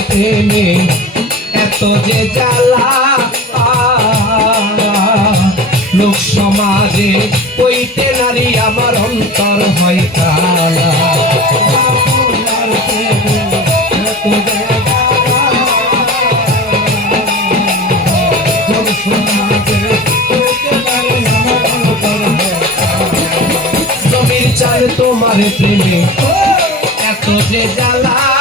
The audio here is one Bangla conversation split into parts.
প্রেমে এত যে জ্বালা, লোক সমাজে কইতে নারী আমার অন্তর হয় চাল তোমার প্রেমে এত যে জ্বালা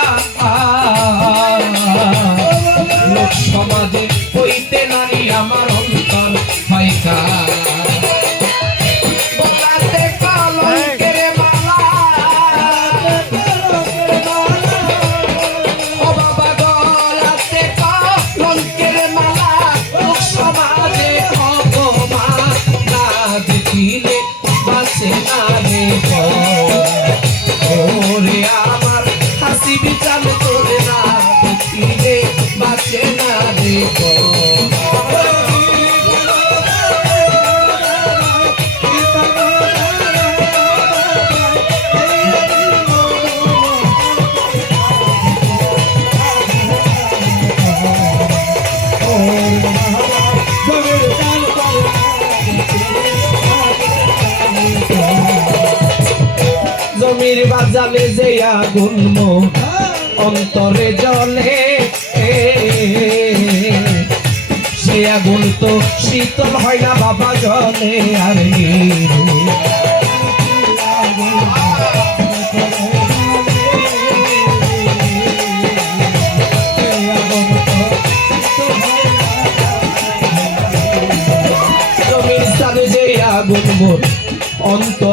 জমির বাজালে যে আগুন অন্তরে জলে সে আগুন তো শীতল হয় না বাবা জলে, আর অন্তরে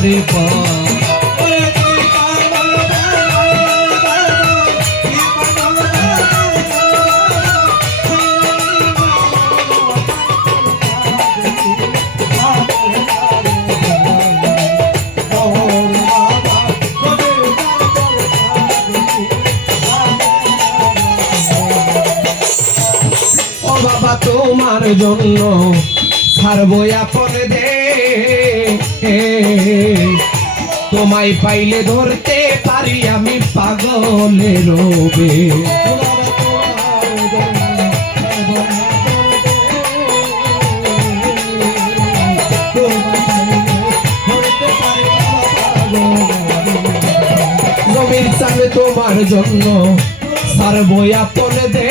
বাঁচে না রে ও বাবা তোমার জন্য ছাড়বো আপন দে তোমায় পাইলে ধরতে পারি আমি পাগলের রোবে। জমির চালে তোমার জন্য ছাড়বো আপন দে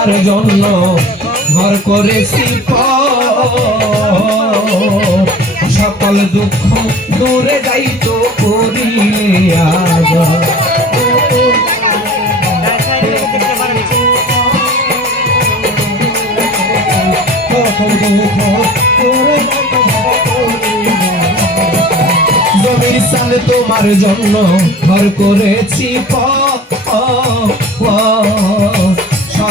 তোমার জন্য ঘর করেছি সকল দুঃখ দূরে যাইতো করিলে আগ জমির সালে তোমার জন্য ঘর করেছি প-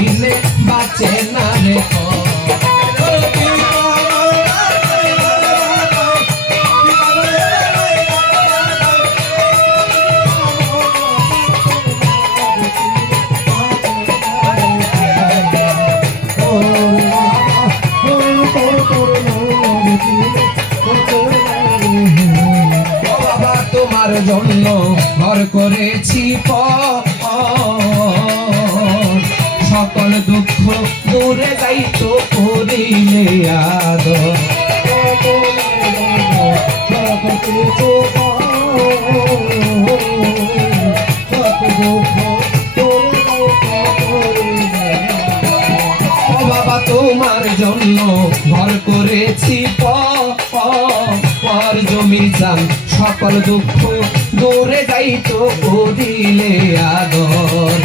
দিলে বাঁচে না রে জন্য ঘর করেছি। সকল দুঃখ দূরে যাইত, করিলে আদর। বাবা, তোমার জন্য ঘর করেছি পর জমি চান সকল দুঃখ দৌড়ে যাইতো, করিলে আদর।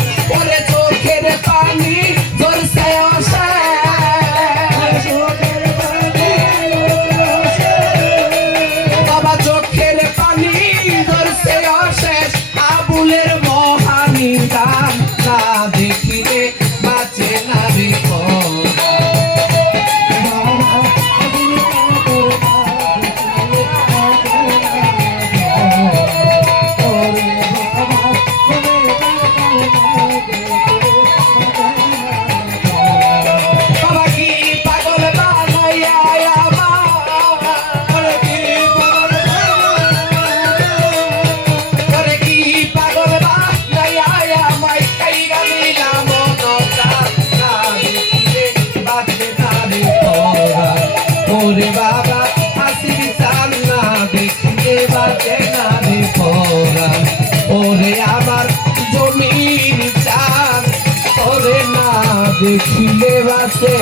দেখিলে বাসে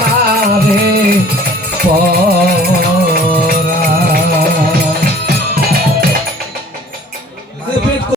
মারে পর